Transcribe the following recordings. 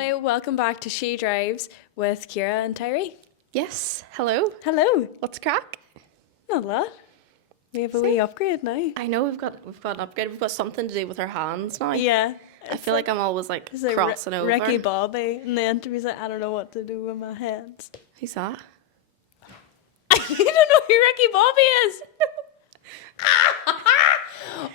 everybody. Welcome back to She Drives with Ciara and Tyree. Yes, hello. Hello. What's crack? Not a lot. We have a wee upgrade now. I know we've got an upgrade. We've got something to do with our hands now. Yeah. I feel like I'm always like It's like crossing over. Ricky Bobby in the interviews like, I don't know what to do with my hands. Who's that? You don't know who Ricky Bobby is?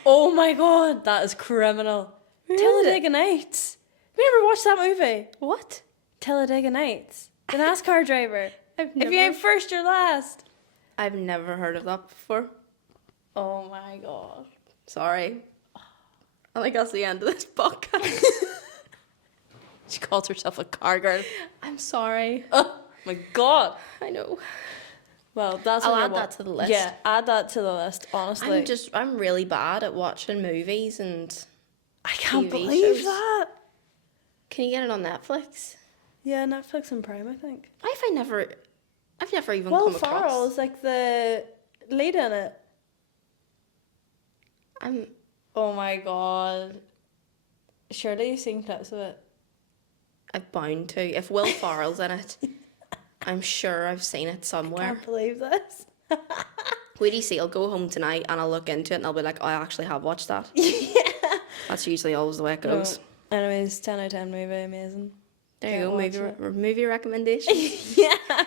Oh my god, that is criminal. Talladega Nights. We never watched that movie. What? Talladega Nights. The NASCAR driver. If you ain't first, you're last. I've never heard of that before. Oh my god. Sorry. I think that's the end of this podcast. She calls herself a car girl. I'm sorry. Oh my god. I know. Well, that's I'll when add you're that to the list. Yeah, add that to the list, honestly. I'm really bad at watching movies and I can't TV believe shows. that. Can you get it on Netflix? Yeah, Netflix and Prime, I think. I've never even Will come across. Ferrell's like the lead in it. Oh my god. Surely you've seen clips of it. I'm bound to. If Will Ferrell's in it, I'm sure I've seen it I somewhere. can't believe this. Wait till you see, I'll go home tonight and I'll look into it and I'll be like, oh, I actually have watched that. Yeah. That's usually always the way it goes. No. Anyways, 10 out of 10 movie, amazing. There you Can't go, watch movie recommendation. Yeah.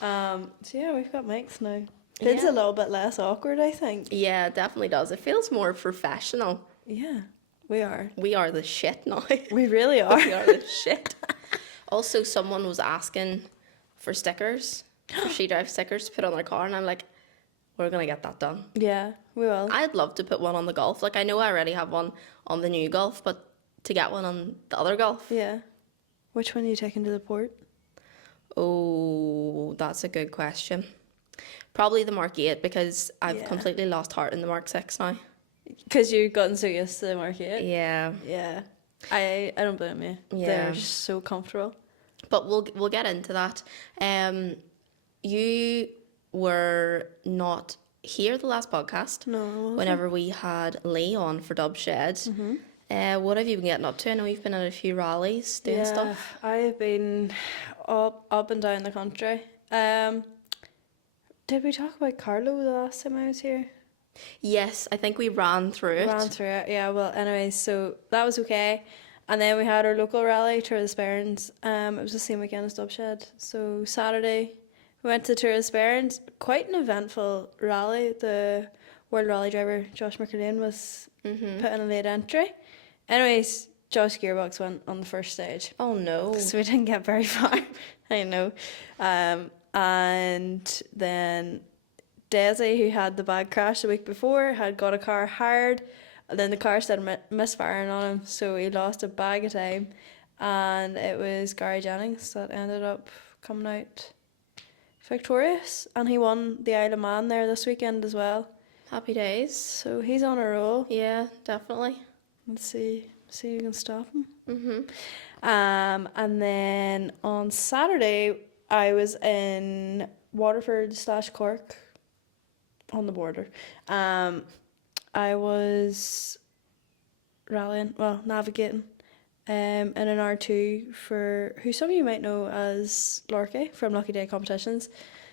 So yeah, we've got mics now. It's Yeah. a little bit less awkward, I think. Yeah, it definitely does. It feels more professional. Yeah, we are. We are the shit now. We really are. We are the shit. Also, someone was asking for stickers, for She Drive stickers to put on their car, and I'm like, we're going to get that done. Yeah, we will. I'd love to put one on the Golf. Like, I know I already have one on the new Golf, but to get one on the other Golf. Yeah. Which one are you taking to the port? Oh, that's a good question. Probably the Mark 8 because I've Yeah. completely lost heart in the Mark 6 now. Because you've gotten so used to the market. Yeah. Yeah. I don't blame you. Yeah. They're just so comfortable. But we'll get into that. You were not here the last podcast. No, I wasn't. Whenever we had Lee on for Dub Shed. What have you been getting up to? I know you've been at a few rallies doing stuff. I have been up and down the country. Did we talk about Carlo the last time I was here? Yes, I think we ran through it. Ran through it, yeah. Well, anyways, so that was okay. And then we had our local rally, Tour of the Sperrins. It was the same weekend as Dubshed. So Saturday, we went to Tour of the Sperrins. Quite an eventful rally. The World Rally driver, Josh McCurlane, was put in a late entry. Anyways, Josh Gearbox went on the first stage. Oh no. So we didn't get very far. I know. And then Desi, who had the bad crash the week before, had got a car hired, and then the car started misfiring on him, so he lost a bag of time, and it was Gary Jennings that ended up coming out victorious, and he won the Isle of Man there this weekend as well. Happy days. So he's on a roll. Yeah, definitely. Let's see who can stop him. And then on Saturday, I was in Waterford/Cork on the border. I was navigating in an R2 for who some of you might know as Lorky from Lucky Day Competitions.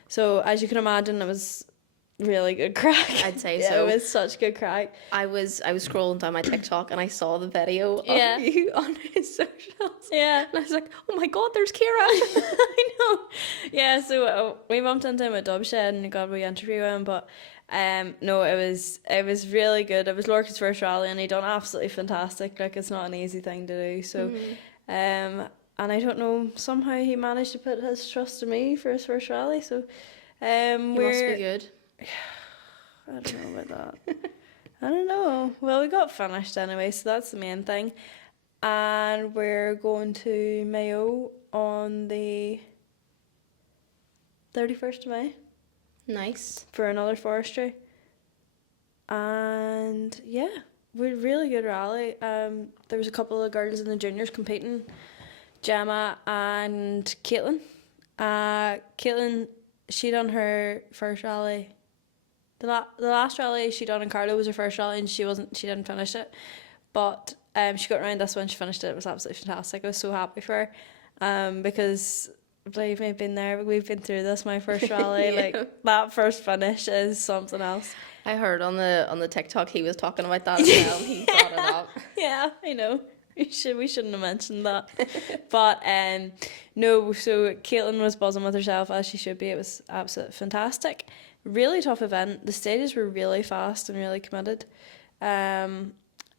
So as you can imagine, it was really good crack. I'd say yeah, so. It was such good crack. I was scrolling down my TikTok and I saw the video of Yeah. you on his socials. Yeah. And I was like, oh my god, there's Ciara. I know. Yeah, so we bumped into him at Dubshed and got a wee interview with him, but no, it was really good. It was Lorca's first rally and he done absolutely fantastic. Like, it's not an easy thing to do. So and I don't know, somehow he managed to put his trust in me for his first rally. So You must be good. I don't know about that. I don't know. Well, we got finished anyway, so that's the main thing. And we're going to Mayo on the 31st of May Nice. for another forestry. And yeah, we had a really good rally. There was a couple of girls in the juniors competing, Gemma and Caitlin. Caitlin, she done her first rally. The last rally she done in Carlo was her first rally and she didn't finish it. But She got around this one, she finished it. It was absolutely fantastic. I was so happy for her, because believe me, I've been there. We've been through this. My first rally, Yeah. like that first finish is something else. I heard on the TikTok he was talking about that as well. And he brought it up. Yeah, I know. We shouldn't have mentioned that. But no, so Caitlin was buzzing with herself, as she should be. It was absolutely fantastic. Really tough event. The stages were really fast and really committed.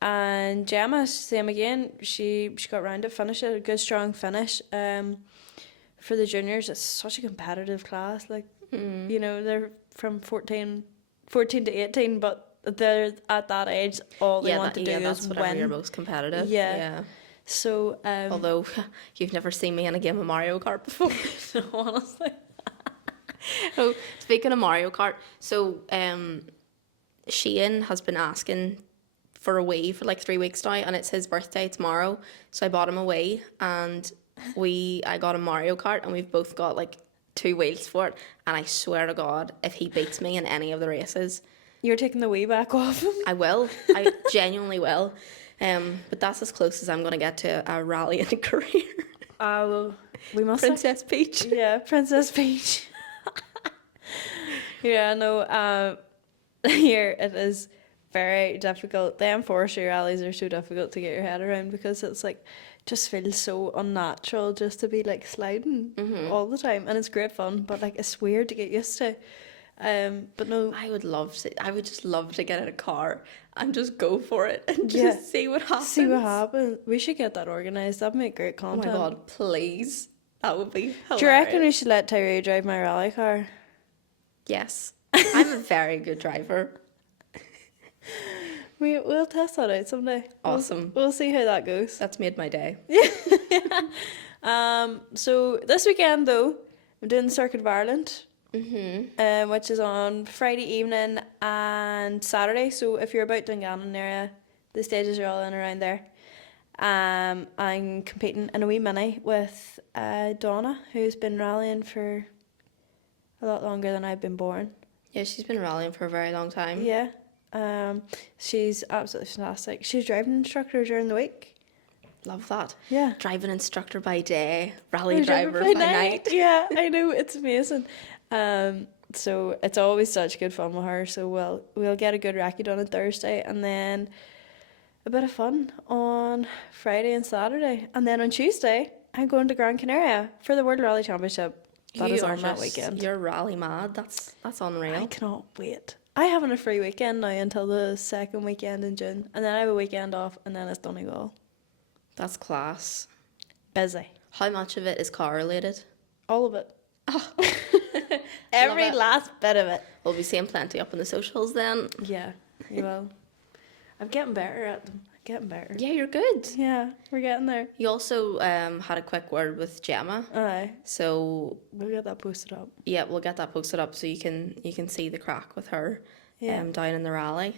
And Gemma, same again. She got round it, finished it, a good strong finish. For the juniors, it's such a competitive class. Like, you know, they're from 14 to 18, but they're at that age, all they want to do that's is whatever win. you're most competitive. Yeah. So, Although you've never seen me in a game of Mario Kart before. no, honestly. So speaking of Mario Kart, so Sheehan has been asking for a Wii for like 3 weeks now, and it's his birthday tomorrow. So I bought him a Wii, and I got a Mario Kart, and we've both got like 2 wheels for it. And I swear to God, if he beats me in any of the races, You're taking the Wii back off him? I will. I genuinely will. But that's as close as I'm going to get to a rallying career. Well, we must Princess Peach. Yeah, Princess Peach. Yeah, no, here it is very difficult. The M4 rallies are so difficult to get your head around, because it's like, just feels so unnatural just to be like sliding all the time, and it's great fun, but like it's weird to get used to. But no, I would just love to get in a car and just go for it and just Yeah. see what happens. see what happens. We should get that organised. That'd make great Oh my content. God, please. That would be hilarious. Do you reckon we should let Tyree drive my rally car? Yes. I'm a very good driver. We'll test that out someday. Awesome. We'll see how that goes. That's made my day. So this weekend though, I'm doing the Circuit of Ireland, which is on Friday evening and Saturday. So if you're about Dungannon area, the stages are all in around there. I'm competing in a wee mini with Donna, who's been rallying for a lot longer than I've been born. Yeah, she's been rallying for a very long time. Yeah. She's absolutely fantastic. She's driving instructor during the week. Love that. Yeah. Driving instructor by day, rally We're driver driving by night. Yeah, I know, it's amazing. So it's always such good fun with her. So we'll get a good recce done on Thursday, and then a bit of fun on Friday and Saturday, and then on Tuesday I'm going to Gran Canaria for the World Rally Championship. That is on that weekend. You're rally mad. That's unreal. I cannot wait. I have a free weekend now until the second weekend in June, and then I have a weekend off, and then it's Donegal. That's class. Busy. How much of it is car related? All of it. Oh. Every Love it. last bit of it. We'll be seeing plenty up in the socials then. Yeah, you will. I'm getting better at them. Getting better. Yeah, you're good. Yeah, we're getting there. You also had a quick word with Gemma. Aye, So we'll get that posted up. yeah, we'll get that posted up so you can see the crack with her Yeah. down in the rally.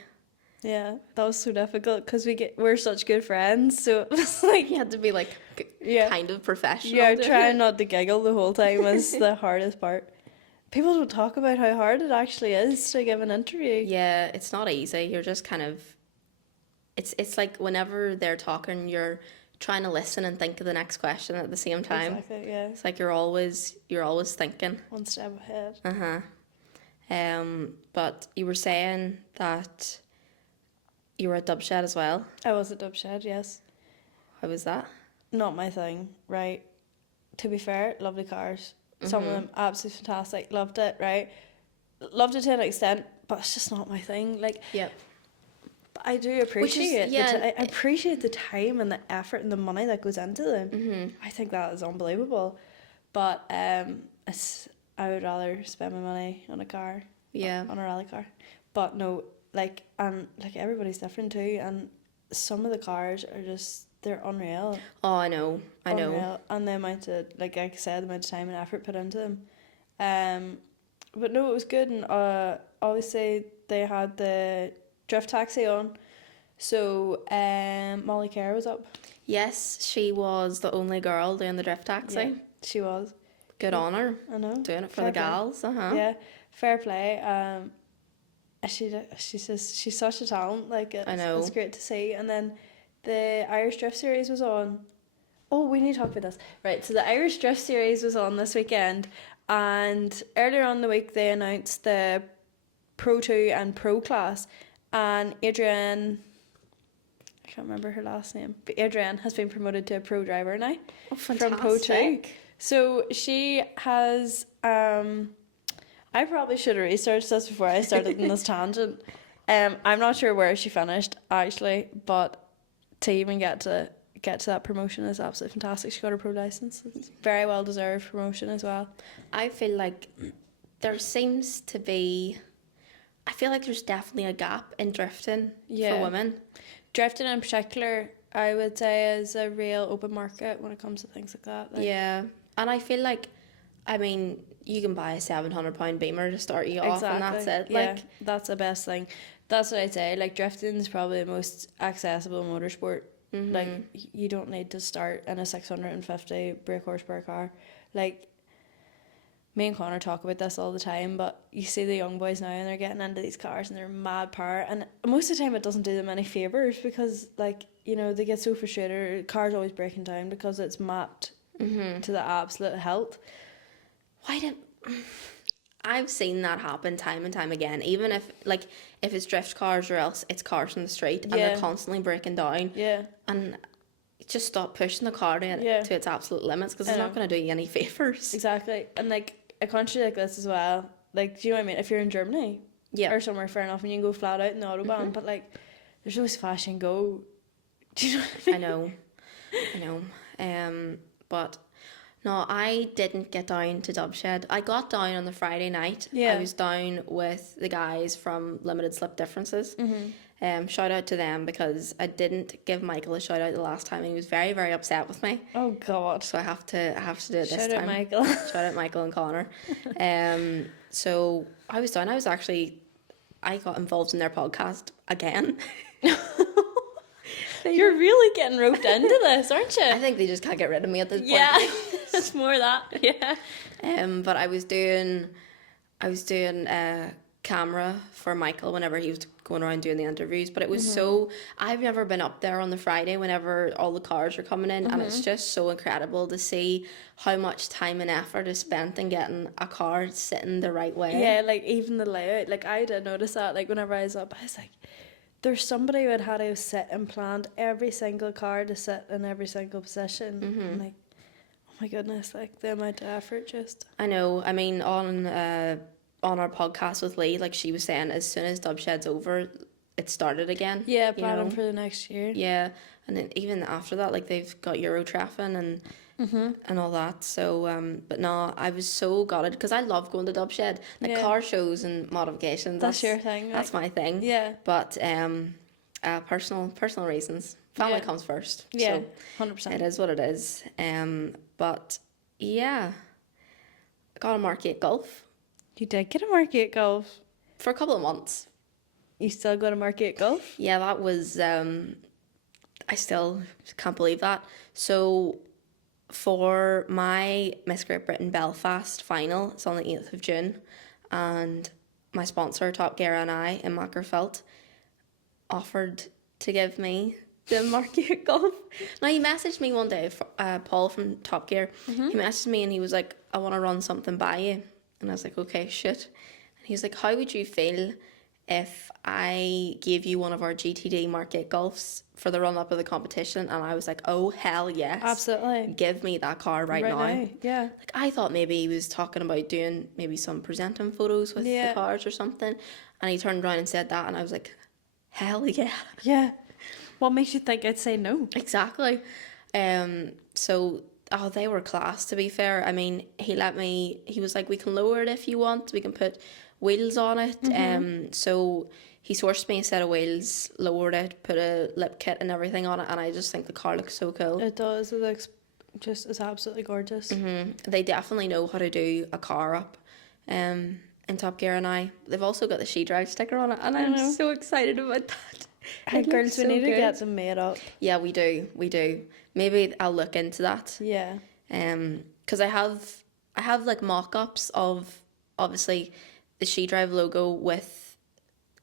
Yeah, that was so difficult because we're such good friends, so it was like, You had to be like Yeah. kind of professional. yeah, doing trying it. not to giggle the whole time was the hardest part. People don't talk about how hard it actually is to give an interview. Yeah, it's not easy. You're just kind of it's like whenever they're talking, you're trying to listen and think of the next question at the same time. Exactly, yeah. It's like you're always thinking. One step ahead. But you were saying that you were at Dubshed as well. I was at Dubshed, yes. How was that? Not my thing, right? To be fair, lovely cars. Some of them absolutely fantastic. Loved it, right? Loved it to an extent, but it's just not my thing. Like, Yep. I do appreciate yeah, I appreciate the time and the effort and the money that goes into them. I think that is unbelievable. But I would rather spend my money on a car, Yeah. on a rally car. But no, like everybody's different too, and some of the cars are just, they're unreal. Oh, I know. Unreal. And the amount of, like I said, the amount of time and effort put into them. But no, it was good, and obviously they had the drift taxi on, so Molly Kerr was up. Yes, she was the only girl doing the drift taxi. Yeah, she was. Good on her. I know. Doing it for Fair the play. gals. Yeah, fair play. She's such a talent. Like I know. it's great to see. And then the Irish Drift Series was on. Oh, we need to talk about this. Right, so the Irish Drift Series was on this weekend, and earlier on in the week they announced the Pro 2 and Pro class, and Adrienne, I can't remember her last name, but Adrienne has been promoted to a pro driver now. Oh, From Pro 2. fantastic. So she has, I probably should have researched this before I started in this tangent. I'm not sure where she finished actually, but to even get to that promotion is absolutely fantastic. She got her pro license. It's very well deserved promotion as well. I feel like there seems to be, I feel like there's definitely a gap in drifting for women. Drifting in particular, I would say, is a real open market when it comes to things like that. Yeah, and I feel like, I mean, you can buy a £700 Beamer to start you off, and that's it. Yeah, Like, that's the best thing. That's what I'd say. Like, drifting is probably the most accessible motorsport. Like, you don't need to start in a 650 brake horsepower car. Like, me and Connor talk about this all the time, but you see the young boys now and they're getting into these cars and they're mad power, and most of the time it doesn't do them any favours because, like, you know, they get so frustrated. The car's always breaking down because it's mapped to the absolute hilt. I've seen that happen time and time again. Even if it's drift cars or else it's cars on the street and they're constantly breaking down. Yeah. And just stop pushing the car to its absolute limits, because it's not going to do you any favours. Exactly. And like a country like this as well, like, do you know what I mean? If you're in Germany or somewhere, fair enough, and you can go flat out in the Autobahn, but like there's no fast you can go. Do you know what I mean? I know. But no, I didn't get down to Dubshed. I got down on the Friday night. Yeah. I was down with the guys from Limited Slip Differences. Shout out to them, because I didn't give Michael a shout out the last time and he was very, very upset with me. Oh God. So I have to do it this time. Shout out Michael. Shout out Michael and Connor. So I was down. I got involved in their podcast again. You're really getting roped into this, aren't you? I think they just can't get rid of me at this point. Yeah, it's more that. Yeah. But I was doing camera for Michael whenever he was going around doing the interviews, but it was so, I've never been up there on the Friday whenever all the cars are coming in, and it's just so incredible to see how much time and effort is spent in getting a car sitting the right way. Yeah, like even the layout, like I did notice that, like whenever I was up, I was like, there's somebody who had to sit and planned every single car to sit in every single position. And like, oh my goodness, like the amount of effort just. I know. I mean, on our podcast with Lee, like she was saying, as soon as Dubshed's over, it started again. Yeah, planning for the next year. Yeah, and then even after that, like they've got Euro Traffin and all that. So, but no, I was so gutted because I love going to Dubshed, like car shows and modifications. That's your thing. That's my thing. Yeah. But personal reasons. Family comes first. Yeah, so 100%. It is what it is. But yeah, I got a Mark 8 Golf. You did get a Mark 8 Golf. For a couple of months. You still got a Mark 8 Golf? Yeah, that was, I still can't believe that. So for my Miss Great Britain Belfast final, it's on the 8th of June, and my sponsor, Top Gear and I, in Mackerfelt, offered to give me the Mark 8 Golf. Now, he messaged me one day, Paul from Top Gear, he messaged me and he was like, I want to run something by you. And I was like, okay, shit. And he was like, how would you feel if I gave you one of our GTD Mark 8 Golfs for the run-up of the competition? And I was like, oh, hell yes. Absolutely. Give me that car right now. Yeah. Like, I thought maybe he was talking about doing maybe some presenting photos with the cars or something. And he turned around and said that, and I was like, hell yeah. Yeah. What makes you think I'd say no? Exactly. So... Oh, they were class, to be fair. I mean, he was like, we can lower it if you want. We can put wheels on it. So he sourced me a set of wheels, lowered it, put a lip kit and everything on it. And I just think the car looks so cool. It does. It looks it's absolutely gorgeous. They definitely know how to do a car up in Top Gear and I. They've also got the She Drive sticker on it. And I'm so excited about that. Hey, girls, we need to get them made up. Yeah, we do. Maybe I'll look into that. Yeah. Because I have like mock-ups of obviously the She Drive logo with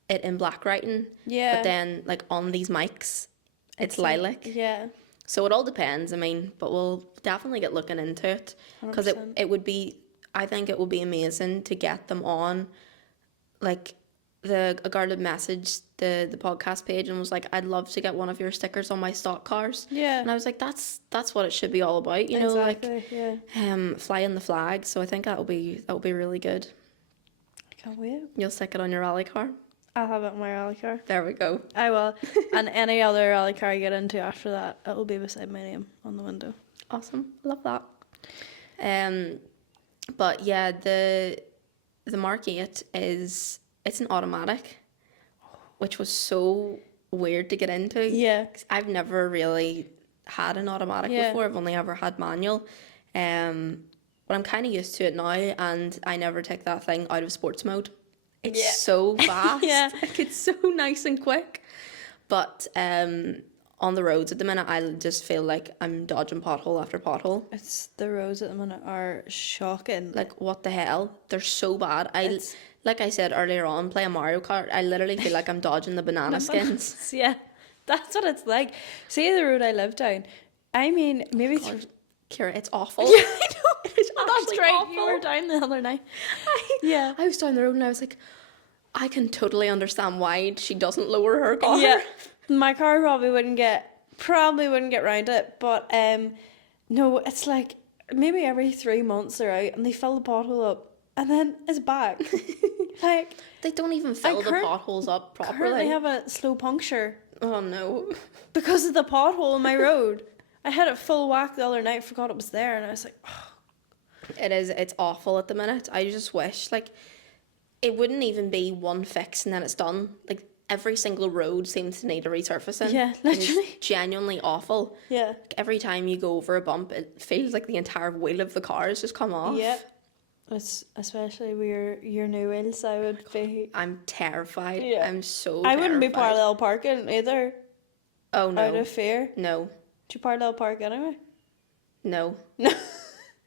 it in black writing. Yeah. But then like on these mics, It's lilac. Yeah. So it all depends, I mean, but we'll definitely get looking into it because 100%. it would be, I think it would be amazing to get them on, like, a girl had messaged the podcast page and was like, I'd love to get one of your stickers on my stock cars. Yeah. And I was like, that's what it should be all about, you know, Exactly, yeah. flying the flag. So I think that will be really good. I can't wait. You'll stick it on your rally car. I'll have it in my rally car. There we go. I will. And any other rally car I get into after that, it will be beside my name on the window. Awesome. Love that. But yeah, the Mark 8 it's an automatic, which was so weird to get into. Yeah. 'Cause I've never really had an automatic before. I've only ever had manual. But I'm kind of used to it now, and I never take that thing out of sports mode. It's so fast. Yeah. Like, it's so nice and quick. But on the roads at the minute, I just feel like I'm dodging pothole after pothole. It's the roads at the minute are shocking. Like, what the hell? They're so bad. Like I said earlier on, playing Mario Kart, I literally feel like I'm dodging the banana skins. Yeah, that's what it's like. See the road I live down. I mean, maybe. Ciara, it's awful. Yeah, I know. It's That's actually right. awful. You were down the other night. I was down the road and I was like, I can totally understand why she doesn't lower her car. Yeah, my car probably wouldn't get round it, but no, it's like maybe every 3 months they're out and they fill the pothole up and then it's back. Like, they don't even fill the potholes up properly. Currently have a slow puncture Oh no. because of the pothole on my road. I had it full whack the other night, forgot it was there, and I was like, oh. It's awful at the minute. I just wish, like, it wouldn't even be one fix and then it's done. Like, every single road seems to need a resurfacing. Yeah, literally. It's genuinely awful. Yeah. Like, every time you go over a bump, it feels like the entire wheel of the car has just come off. Yeah. It's especially with your new wheels, I would be. I'm terrified. Yeah. I'm so I wouldn't be terrified. parallel parking either. Oh no. Out of fear. No. Do you parallel park anyway? No.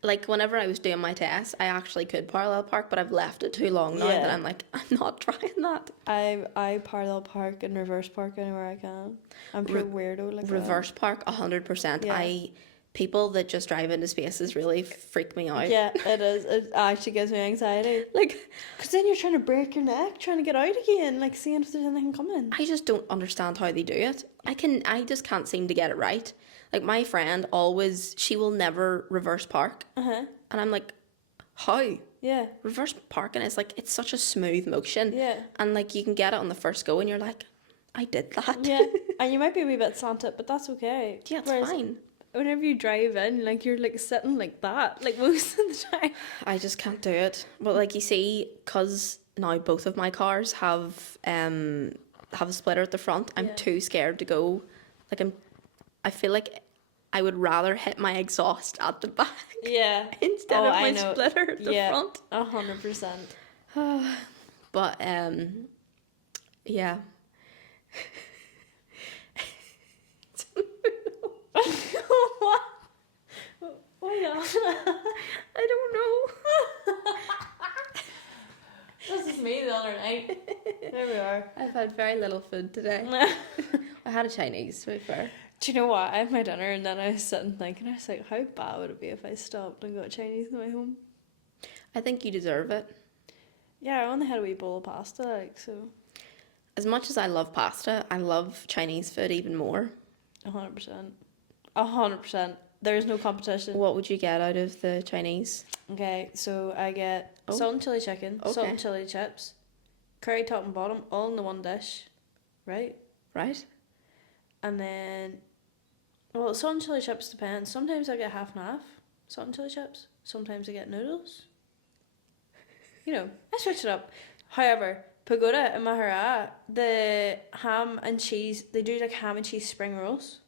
Like, whenever I was doing my test, I actually could parallel park, but I've left it too long now that I'm like, I'm not trying that. I parallel park and reverse park anywhere I can. I'm pure weirdo like Reverse park, 100%. Yeah. People that just drive into spaces really freak me out. that. Yeah, it is. It actually gives me anxiety. Like, Because then you're trying to break your neck, trying to get out again, like seeing if there's anything coming. I just don't understand how they do it. I just can't seem to get it right. Like, my friend she will never reverse park. Uh-huh. And I'm like, how? Yeah. Reverse parking is like, it's such a smooth motion. Yeah. And like, you can get it on the first go and you're like, I did that. Yeah. And you might be a wee bit slanted, but that's okay. Yeah, it's Whereas fine. whenever you drive in, like, you're like sitting like that, like most of the time. I just can't do it. But like, you see, because now both of my cars have a splitter at the front, I'm too scared to go. Like, I feel like I would rather hit my exhaust at the back Yeah. instead of my splitter at the front. 100%. But yeah. What? What are you laughing at? I don't know. This is me the other night. There we are. I've had very little food today. I had a Chinese, to be fair. Do you know what? I had my dinner and then I was sitting thinking, I was like, how bad would it be if I stopped and got Chinese on the way home? I think you deserve it. Yeah, I only had a wee bowl of pasta, like, so. As much as I love pasta, I love Chinese food even more. 100%. 100%. There's no competition. What would you get out of the Chinese? Okay, so I get salt and chili chicken, salt and chili chips, curry top and bottom, all in the one dish, right? Right? And then, well, salt and chili chips depends. Sometimes I get half and half salt and chili chips. Sometimes I get noodles. You know, I switch it up. However, Pagoda and Mahara, the ham and cheese, they do like ham and cheese spring rolls,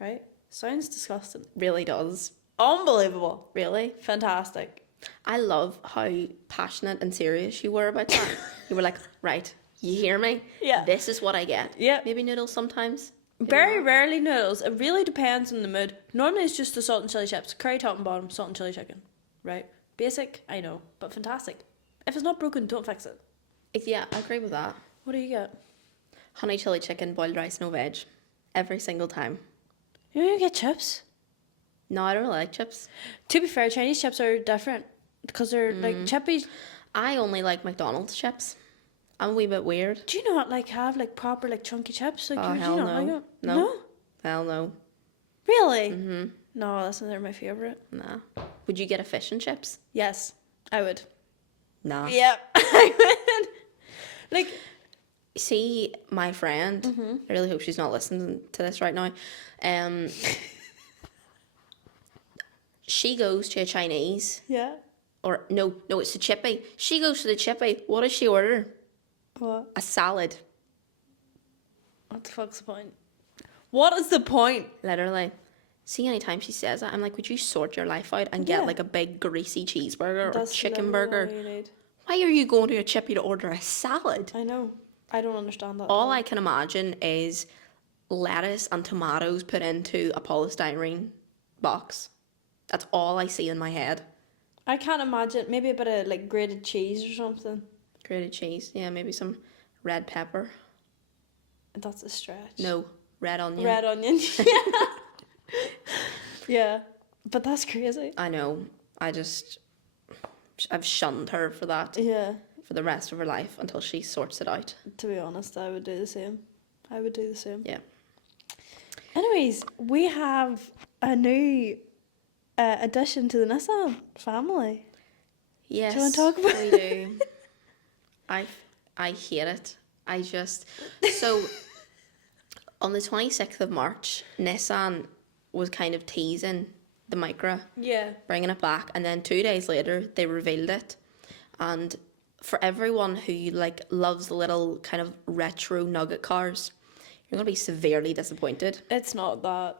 right? Sounds disgusting. Really does. Unbelievable. Really? Fantastic. I love how passionate and serious you were about that. You were like, right, you hear me? Yeah. This is what I get. Yeah. Maybe noodles sometimes. Very rarely noodles. It really depends on the mood. Normally it's just the salt and chili chips, curry top and bottom, salt and chili chicken, right? Basic, I know, but fantastic. If it's not broken, don't fix it. Yeah, I agree with that. What do you get? Honey chili chicken, boiled rice, no veg. every single time. You don't even get chips. No, I don't really like chips. To be fair, Chinese chips are different because they're like chippy. I only like McDonald's chips. I'm a wee bit weird. Do you not like have like proper like chunky chips? Like Oh, do hell you not no. like it? No. Hell no. Really? No, that's not my favorite. Nah. Would you get a fish and chips? Yes, I would. Nah. Yep, I would. Like, See, my friend, I really hope she's not listening to this right now. She goes to a Chinese, yeah. or no, it's a chippy. She goes to the chippy. What does she order? What? A salad. What the fuck's the point? What is the point? Literally. See, anytime she says that, I'm like, would you sort your life out and Yeah. get like a big greasy cheeseburger or That's chicken literally burger? all you need. Why are you going to a chippy to order a salad? I know. I don't understand that. All I can imagine is lettuce and tomatoes put into a polystyrene box. That's all I see in my head. I can't imagine. Maybe a bit of like grated cheese or something. Grated cheese, yeah, maybe some red pepper. That's a stretch. No, red onion. Red onion. Yeah. But that's crazy. I know. I've shunned her for that Yeah. for the rest of her life until she sorts it out. To be honest, I would do the same. I would do the same. Yeah. Anyways, we have a new addition to the Nissan family. Yes. Do you want to talk about we do. I hate it. So on the 26th of March, Nissan was kind of teasing the Micra, Yeah. bringing it back, and then 2 days later they revealed it. And for everyone who like loves the little kind of retro nugget cars, you're gonna be severely disappointed. It's not that.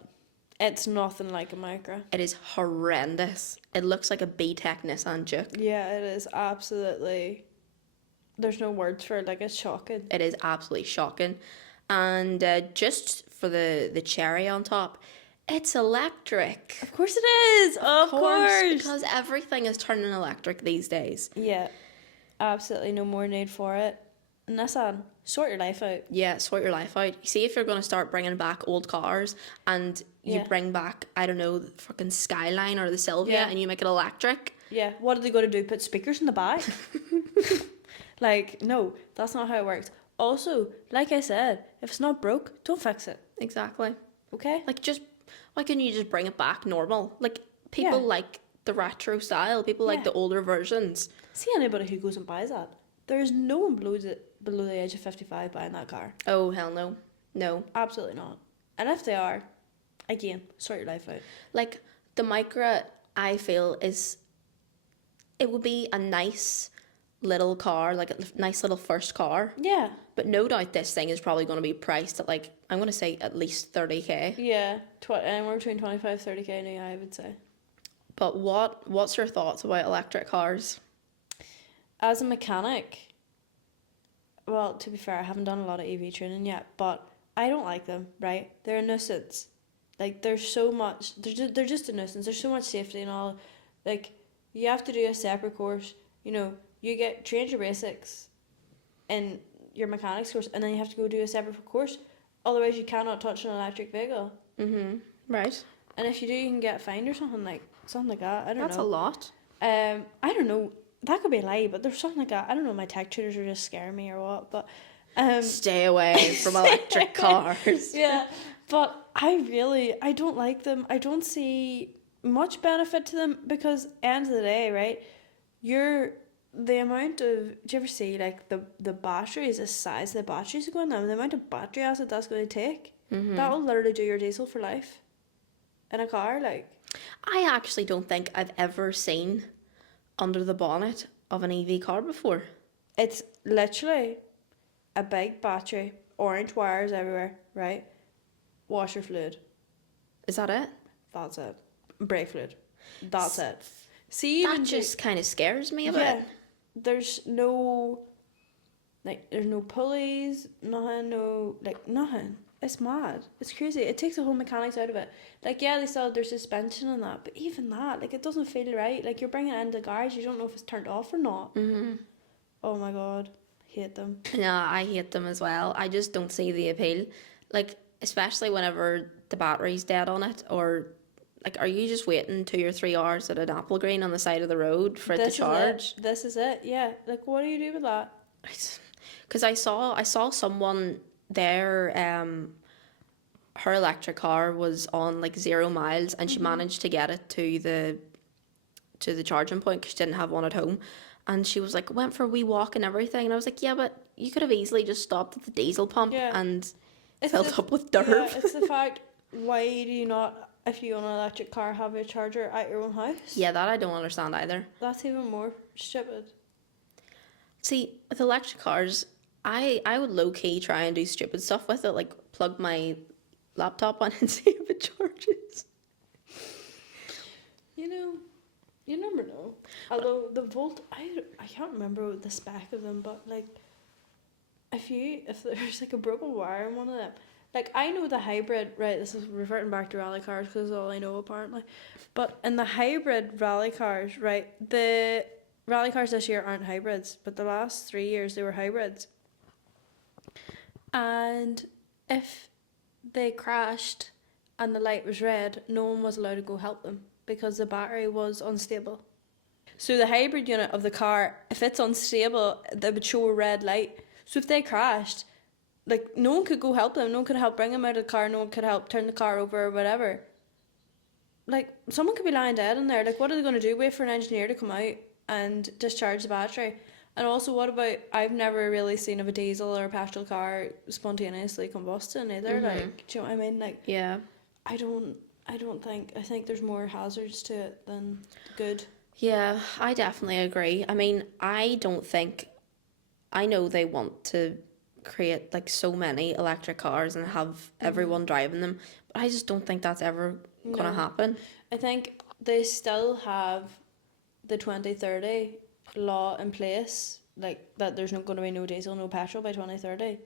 It's nothing like a Micra. It is horrendous. It looks like a B-Tech Nissan Juke. Yeah, it is absolutely. There's no words for it. Like, it's shocking. It is absolutely shocking. And just for the cherry on top, it's electric. Of course it is. Of course. Because everything is turning electric these days. Yeah. Absolutely no more need for it. Nissan, sort your life out. Yeah, sort your life out. See, if you're going to start bringing back old cars and you Yeah. bring back, I don't know, the fucking Skyline or the Sylvia Yeah. and you make it electric. Yeah. What are they going to do? Put speakers in the back? Like, no, that's not how it works. Also, like I said, if it's not broke, don't fix it. Exactly. Okay? Like, why couldn't you just bring it back normal? Like, people Yeah. like the retro style. People like Yeah. the older versions. See anybody who goes and buys that. There is no one below the age of 55 buying that car. Oh, hell no. No. Absolutely not. And if they are, again, sort your life out. Like, the Micra, I feel, it would be a nice little car, like a nice little first car. Yeah. But no doubt this thing is probably going to be priced at, like, I'm going to say at least 30k. Yeah. Anywhere between 25 30k now, I would say. But what's your thoughts about electric cars? As a mechanic, well, to be fair, I haven't done a lot of EV training yet, but I don't like them, right? They're a nuisance. Like, there's so much, they're just a nuisance. There's so much safety and all. Like, you have to do a separate course. You know, you get trained your basics in your mechanics course, and then you have to go do a separate course. Otherwise, you cannot touch an electric vehicle. Mm-hmm. Right. And if you do, you can get fined or something like that. I don't know. That's a lot. I don't know. That could be a lie, but there's something like that. I don't know. My tech tutors are just scaring me or what, but Stay away from electric cars. yeah. But I don't like them. I don't see much benefit to them because end of the day, right? The amount of, do you ever see like the batteries, the size of the batteries going on, the amount of battery acid that's going to take, that will literally do your diesel for life in a car, like. I actually don't think I've ever seen under the bonnet of an EV car before. It's literally a big battery, orange wires everywhere, right? Washer fluid. Is that it? That's it. Brake fluid. That's it. See, That even just kind of scares me a bit. yeah, there's no pulleys, nothing. It's mad. It's crazy. It takes the whole mechanics out of it. Like, yeah, they still have their suspension and that, but even that, like, it doesn't feel right. Like, you're bringing it into the garage, you don't know if it's turned off or not. Mm-hmm. Oh my god, hate them. No, I hate them as well. I just don't see the appeal. Like, especially whenever the battery's dead on it, or like, are you just waiting 2 or 3 hours at an apple green on the side of the road for it to charge? This is it. Yeah. Like, what do you do with that? Because I saw someone there. Her electric car was on like 0 miles, and she managed to get it to the charging point because she didn't have one at home. And she was like, went for a wee walk and everything. And I was like, yeah, but you could have easily just stopped at the diesel pump and filled up with Derv. Yeah, it's the fact, why do you not, if you own an electric car, have a charger at your own house? Yeah, that I don't understand either. That's even more stupid. See, with electric cars, I would low-key try and do stupid stuff with it, like plug my laptop on and see if it charges. You know, you never know. Although the Volt, I can't remember the spec of them, but like, if there's like a broken wire in one of them, like I know the hybrid, right? This is reverting back to rally cars because all I know apparently, but in the hybrid rally cars, right? The rally cars this year aren't hybrids, but the last 3 years they were hybrids. And if they crashed and the light was red, no one was allowed to go help them because the battery was unstable. So the hybrid unit of the car, if it's unstable, they would show a red light. So if they crashed, like no one could go help them, no one could help bring them out of the car, no one could help turn the car over or whatever. Like someone could be lying dead in there. Like what are they going to do? Wait for an engineer to come out and discharge the battery? And also, what about, I've never really seen of a diesel or a petrol car spontaneously combusting either. Like, do you know what I mean? Like, Yeah. I think there's more hazards to it than good. Yeah, I definitely agree. I mean, I know they want to create like so many electric cars and have everyone driving them, but I just don't think that's ever gonna happen. I think they still have the 2030 law in place, like that there's not going to be no diesel, no petrol by 2030.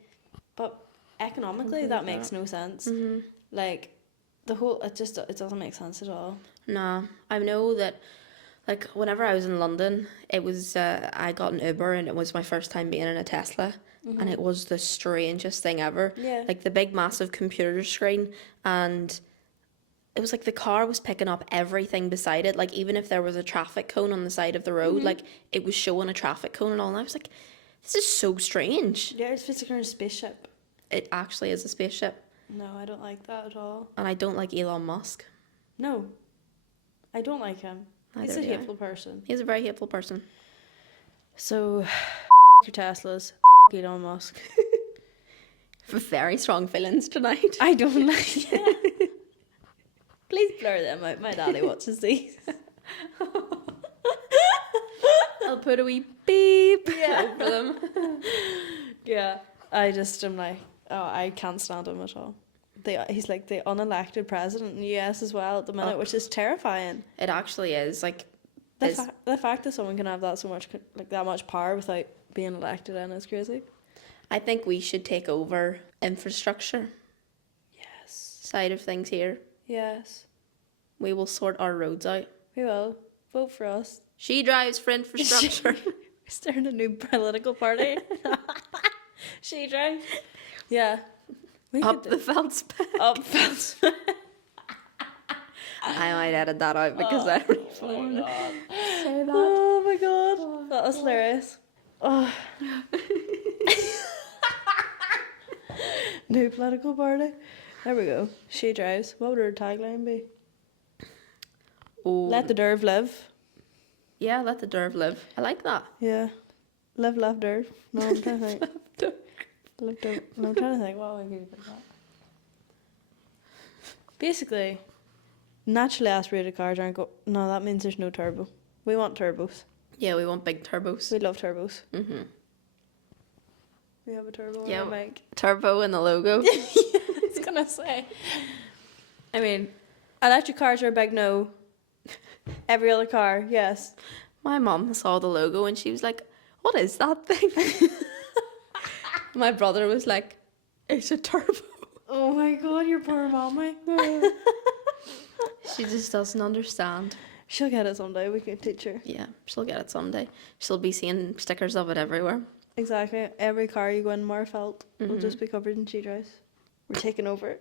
But economically, that makes no sense. Like, it doesn't make sense at all. No, I know that, like, whenever I was in London, it was, I got an Uber and it was my first time being in a Tesla. And it was the strangest thing ever. Yeah. Like, the big, massive computer screen, and it was like the car was picking up everything beside it. Like, even if there was a traffic cone on the side of the road, like, it was showing a traffic cone and all. And I was like, this is so strange. Yeah, it's physically a spaceship. It actually is a spaceship. No, I don't like that at all. And I don't like Elon Musk. No, I don't like him. He's a hateful person. He's a very hateful person. So, your Teslas, Elon Musk. Very strong feelings tonight. I don't like it. Please blur them out. My daddy watches these. I'll put a wee beep Yeah. over them. Yeah, I just am like, oh, I can't stand him at all. He's like the unelected president in the US as well at the minute, which is terrifying. It actually is. Like, The fact that someone can have that much power without being elected in is crazy. I think we should take over infrastructure Yes. side of things here. Yes. We will sort our roads out. We will. Vote for us. She drives for infrastructure. We're starting a new political party. She drives. Yeah. Up the Feldspec. Up Feldspec. I might edit that out because I don't want to say that. Oh my god. That was hilarious. Oh. New political party. There we go. She drives. What would her tagline be? Oh. Let the Derv live. Yeah, let the Derv live. I like that. Yeah. Live, laugh, Derv. No, I'm trying to think. Live, Derv. No, I'm trying to think. What would I give that? Basically, naturally aspirated cars aren't No, that means there's no turbo. We want turbos. Yeah, we want big turbos. We love turbos. Mhm. We have a turbo Yeah. in our mic. Turbo in the logo. I was gonna say. I mean, electric cars are a big no. Every other car, yes. My mum saw the logo and she was like, "What is that thing?" My brother was like, "It's a turbo." Oh my god, your poor mommy. She just doesn't understand. She'll get it someday. We can teach her. Yeah, she'll get it someday. She'll be seeing stickers of it everywhere. Exactly. Every car you go in Marfelt will just be covered in she drives. We're taking over.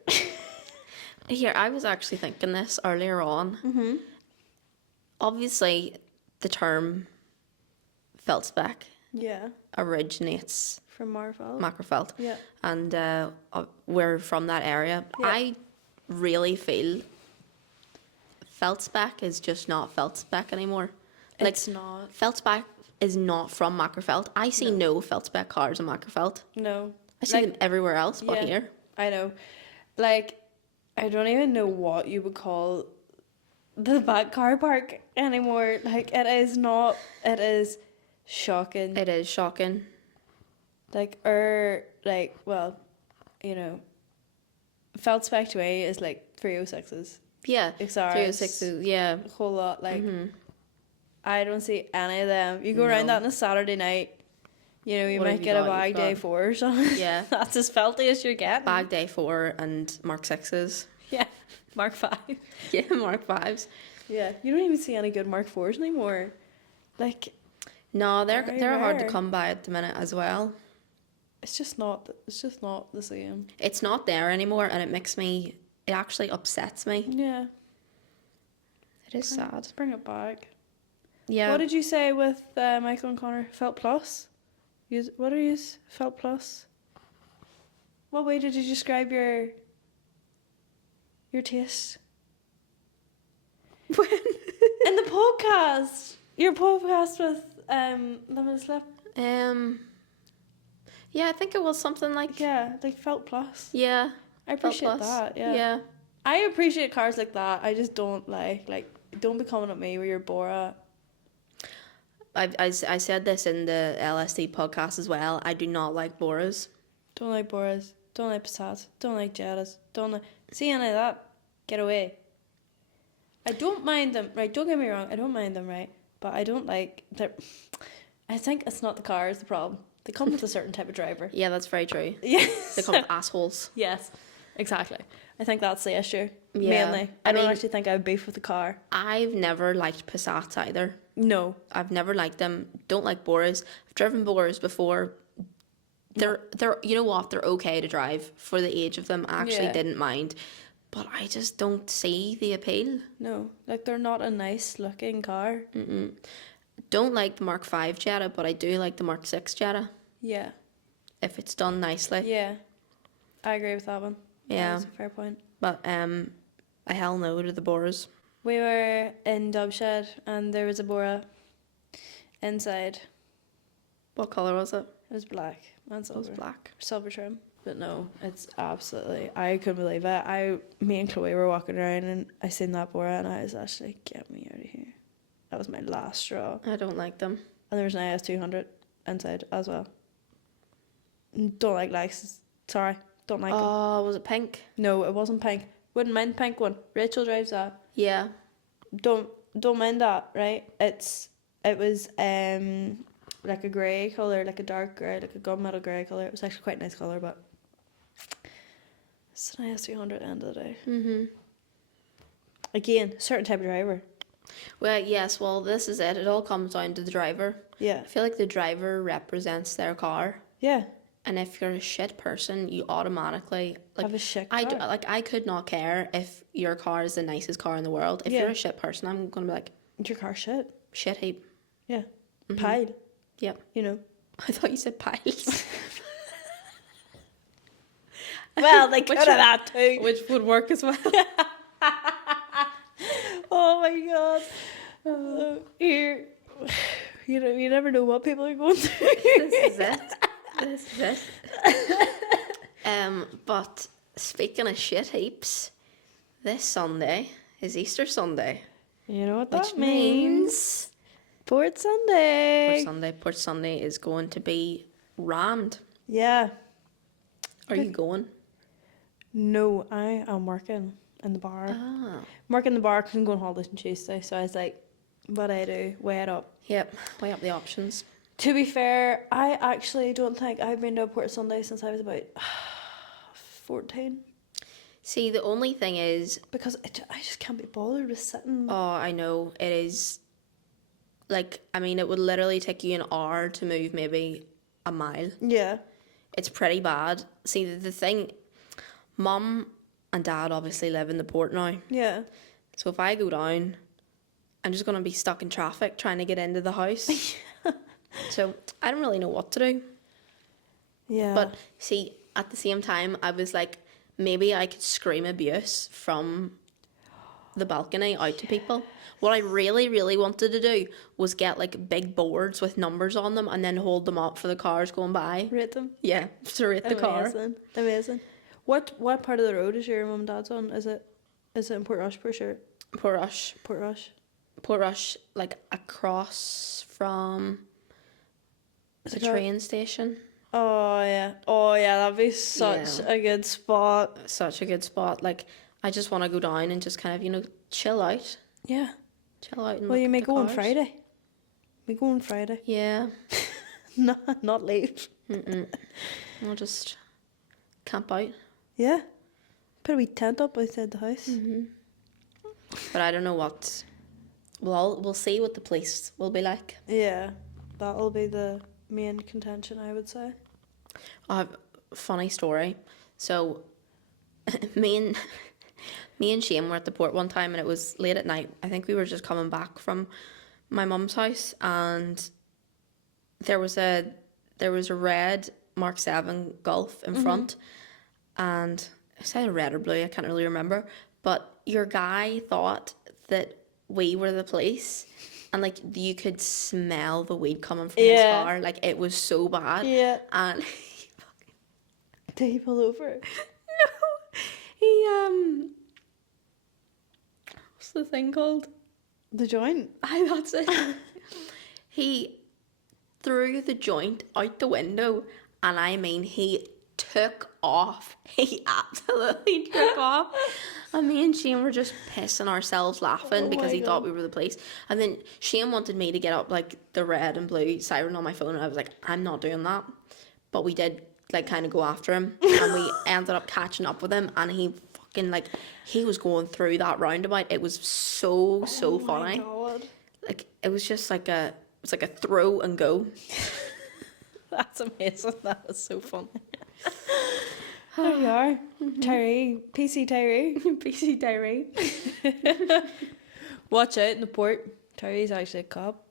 Here, I was actually thinking this earlier on. Mm-hmm. Obviously, the term felt spec Yeah. originates From Marvel. Macrofelt, Yeah. and we're from that area. Yeah. I really feel felt spec is just not felt spec anymore. Like, It's not. felt spec is not from Macrofelt. I see no felt spec cars in Macrofelt. No. I see them everywhere else but yeah, here. I know. Like, I don't even know what you would call the back car park anymore. Like, it is not. It is shocking. It is shocking. Well, Feldspec to me is like 306s. Yeah, XRs. 306s, yeah. A whole lot. Like, I don't see any of them. You go around that on a Saturday night, you What have might you get a got? bag You've day got- 4 or something. Yeah. That's as felty as you're getting. Bag Day 4 and Mark 6s. Yeah. Mark 5. Yeah, Mark 5s. Yeah. You don't even see any good Mark 4s anymore. Like, No, they're Very hard to rare. come by at the minute as well. it's just not the same. It's not there anymore, and it actually upsets me. Yeah. It is sad. Let's bring it back. Yeah. What did you say with Michael and Connor? Felt Plus? What are you? Felt Plus? What way did you describe your taste? When? In the podcast! Your podcast with Limited Slip? Yeah, I think it was something like Yeah, like Felt Plus. yeah. I appreciate Felt Plus. that, yeah. Yeah. I appreciate cars like that. I just don't like, don't be coming at me with your Bora. I said this in the LSD podcast as well. I do not like Boras. Don't like Boras. Don't like Passats. Don't like Jettas. Don't like... See any of that? Get away. I don't mind them, right? Don't get me wrong. I don't mind them, right? But I don't like... I think it's not the car is the problem. They come with a certain type of driver. Yeah, that's very true. Yes. They come assholes. Yes, exactly. I think that's the issue, Yeah. mainly. I I don't mean- actually think I would beef with the car. I've never liked Passats either. No. I've never liked them. Don't like Boras. I've driven Boras before. They're you know what? They're okay to drive for the age of them. I actually Yeah. didn't mind, but I just don't see the appeal. No. Like, they're not a nice looking car. Don't like the Mark 5 Jetta, but I do like the Mark 6 Jetta Yeah. if it's done nicely. Yeah. I agree with that one. Yeah. That's a fair point. But a hell no to the Boras. We were in Dubshed and there was a Bora inside. What colour was it? It was black and It silver. was black. Silver trim. But no, it's absolutely... I couldn't believe it. Me and Chloe were walking around and I seen that Bora and I was actually, get me out of here. That was my last straw. I don't like them. And there was an IS200 inside as well. Don't like Lexus. Sorry, don't like them. Oh, was it pink? No, it wasn't pink. Wouldn't mind the pink one. Rachel drives that. Yeah. Don't mind that, right? It was like a grey colour, like a dark grey, like a gunmetal grey colour. It was actually quite a nice colour, but it's an IS300 end of the day. Mhm. Again, certain type of driver. Well, yes. Well, this is it. It all comes down to the driver. Yeah. I feel like the driver represents their car, Yeah. and if you're a shit person, you automatically like. Have a shit I car. I could not care if your car is the nicest car in the world. If Yeah. you're a shit person, I'm gonna be like Your car shit. shit heap. Yeah. Pile. Yep. You know. I thought you said piles. Well, they could have that too. Which would work as well. Oh my god. Here. You never know what people are going through. This is it. This is it. But speaking of shit heaps, this Sunday is Easter Sunday, You know what which that means? Port Sunday. Port Sunday is going to be rammed. Yeah. Are you going? No, I am working in the bar. Ah. I'm working in the bar because I'm going holidays on Tuesday. So I was like, what I do, weigh it up. Yep. Weigh up the options. To be fair, I actually don't think I've been to a Port Sunday since I was about 14. See, the only thing is, Because I just can't be bothered with sitting. oh, I know it is. Like, I mean, it would literally take you an hour to move maybe a mile. Yeah. It's pretty bad. See, the thing, Mum and Dad obviously live in the port now. Yeah. So if I go down, I'm just going to be stuck in traffic trying to get into the house. So I don't really know what to do. Yeah. But see, at the same time, I was like, maybe I could scream abuse from the balcony out to people. What I really, really wanted to do was get like big boards with numbers on them and then hold them up for the cars going by. Rate them. Yeah, to rate the car. Amazing. Amazing. What part of the road is your mum and dad's on? Is it in Port Rush for sure? Port Rush. Port Rush. Port Rush, like across from the it train station. Oh yeah. Oh yeah, that'd be such a good spot. Such a good spot. Like, I just want to go down and just kind of, you know, chill out. Yeah. Chill out. And Well, look you at may the go on cars. Friday. We go on Friday. Yeah. Not leave. I'll just camp out. Yeah. Put a wee tent up outside the house. But I don't know what. We'll see what the place will be like. Yeah. That'll be the main contention, I would say. I have a funny story. So, me and Shane were at the port one time, and it was late at night. I think we were just coming back from my mum's house, and there was a red Mark 7 Golf in front, and it's either red or blue. I can't really remember. But your guy thought that we were the police, and like you could smell the weed coming from his car. Like, it was so bad. Yeah. And Did he pull over? no, he what's the thing called? The joint? That's it. He threw the joint out the window, and I mean, he took off. He absolutely took off. And me and Shane were just pissing ourselves laughing because he thought we were the police. And then Shane wanted me to get up like the red and blue siren on my phone, and I was like, I'm not doing that. But we did like kind of go after him, and we ended up catching up with him, and he fucking like, he was going through that roundabout. It was so funny. God. Like, it was just like it was like a throw and go. That's amazing. That was so funny. There you are. Tyree. PC Tyree. PC Tyree. Watch out in the port. Tyree's actually a cop.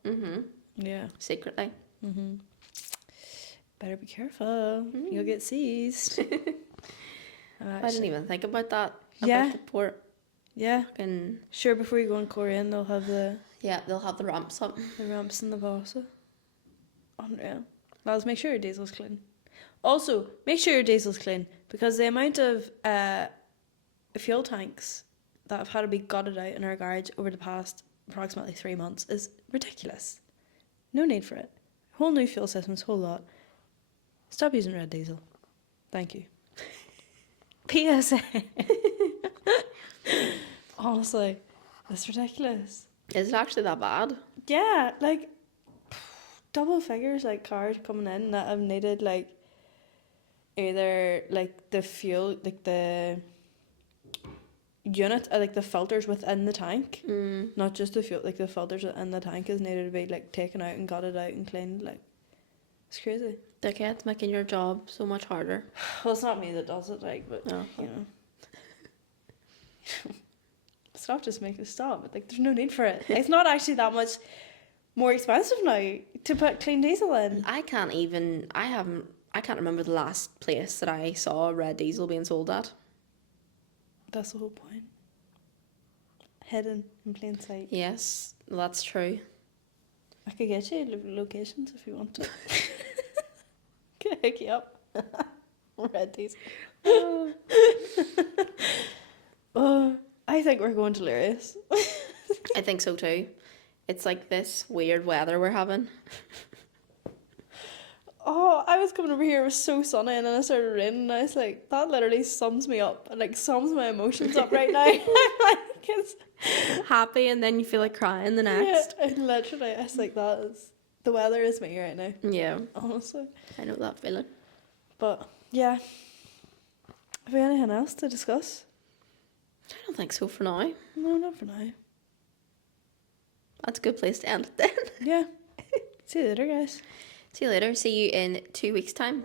Yeah. Secretly. Better be careful. You'll get seized. I didn't even think about that. Yeah. About the port. Yeah. Fucking, Sure, before you go in Korean, they'll have the they'll have the ramps up. ramps and the Vasa. Unreal. Lads, make sure your diesel's clean. Also, make sure your diesel's clean, because the amount of fuel tanks that have had to be gutted out in our garage over the past approximately 3 months is ridiculous. No need for it. Whole new fuel systems, whole lot. Stop using red diesel. Thank you. PSA. Honestly, it's ridiculous. Is it actually that bad? Yeah, like double figures, like cars coming in that have needed like either like the fuel, like the unit, like the filters within the tank, not just the fuel, like the filters in the tank is needed to be like taken out and gutted out and cleaned. Like, it's crazy. Dickhead's making your job so much harder. Well, it's not me that does it, like, but you know. Stop, just make it stop. Like, there's no need for it. It's not actually that much more expensive now to put clean diesel in. I can't remember the last place that I saw red diesel being sold at. That's the whole point. Hidden in plain sight. Yes, that's true. I could get you locations if you want to. Can I hook you up? Red diesel. Oh, I think we're going delirious. I think so too. It's like this weird weather we're having. Oh, I was coming over here, it was so sunny, and then it started raining, and I was like, that literally sums me up, and like sums my emotions up right now. I'm like, it's Happy, and then you feel like crying the next. yeah, and literally, I was like, the weather is me right now, Yeah, honestly. I know that feeling. But yeah, have we anything else to discuss? I don't think so for now. No, not for now. That's a good place to end it then. Yeah. See you later, guys. See you later. See you in 2 weeks' time.